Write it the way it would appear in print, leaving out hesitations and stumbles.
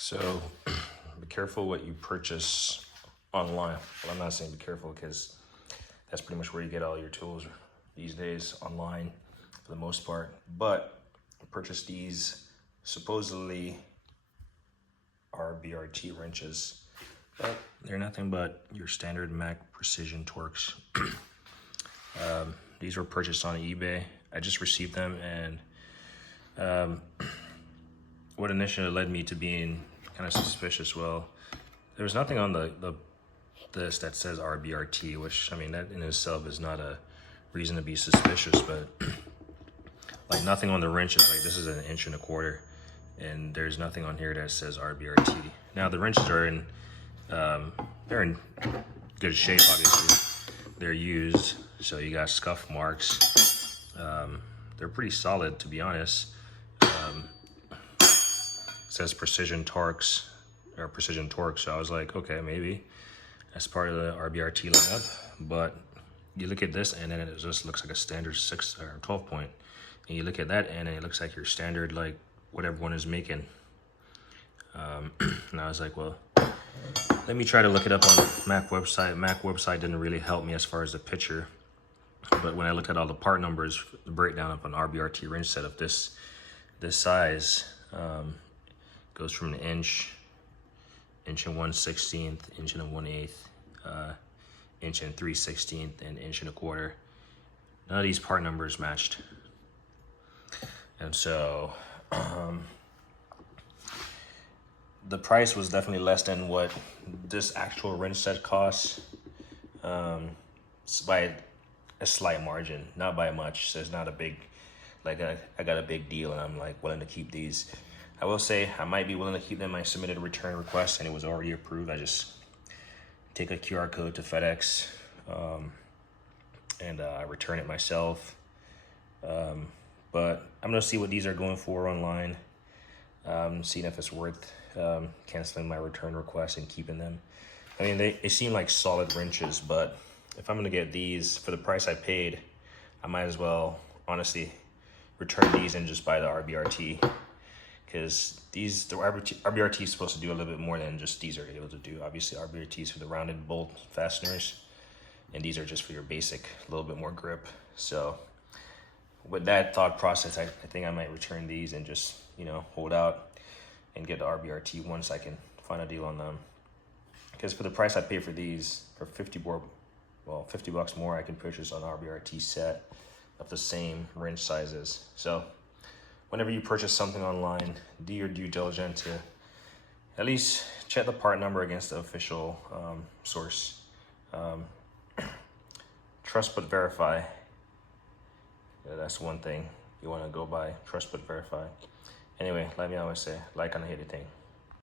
So be careful what you purchase online. Well, I'm not saying be careful because that's pretty much where you get all your tools these days, online for the most part. But purchase these supposedly RBRT wrenches, but they're nothing but your standard Mac precision torques. These were purchased on eBay. I just received them, and what initially led me to being kind of suspicious, well, there was nothing on this that says RBRT, which, I mean, that in itself is not a reason to be suspicious, but like nothing on the wrenches, like this is 1.25 inches, and there's nothing on here that says RBRT. Now the wrenches are in, they're in good shape, obviously. They're used, so you got scuff marks. They're pretty solid, to be honest. It says precision torques, or precision torque, so I was like, okay, maybe that's part of the RBRT lineup. But you look at this and then it just looks like a standard 6 or 12 point, and you look at that and it looks like your standard, like what everyone is making. And I was like, well, let me try to look it up on Mac website. Mac website didn't really help me as far as the picture, but when I looked at all the part numbers, the breakdown of an RBRT wrench set of this size, goes from an inch and 1/16, inch and 1/8, inch and 3/16, and inch and 1/4. None of these part numbers matched, and so the price was definitely less than what this actual wrench set costs, by a slight margin, not by much. So it's not a big, like I got a big deal and I'm like willing to keep these. I will say I might be willing to keep them. I submitted a return request and it was already approved. I just take a QR code to FedEx, and I return it myself. But I'm gonna see what these are going for online, seeing if it's worth canceling my return request and keeping them. I mean, they seem like solid wrenches, but if I'm gonna get these for the price I paid, I might as well honestly return these and just buy the RBRT, because the RBRT is supposed to do a little bit more than just these are able to do. Obviously, RBRT is for the rounded bolt fasteners, and these are just for your basic, a little bit more grip. So with that thought process, I think I might return these and just, hold out and get the RBRT once I can find a deal on them. Because for the price I pay for these, for $50 more, I can purchase an RBRT set of the same wrench sizes. So whenever you purchase something online, do your due diligence to at least check the part number against the official source. Trust but verify. Yeah, that's one thing you want to go by. Trust but verify. Anyway, like me always say, like on the hit thing.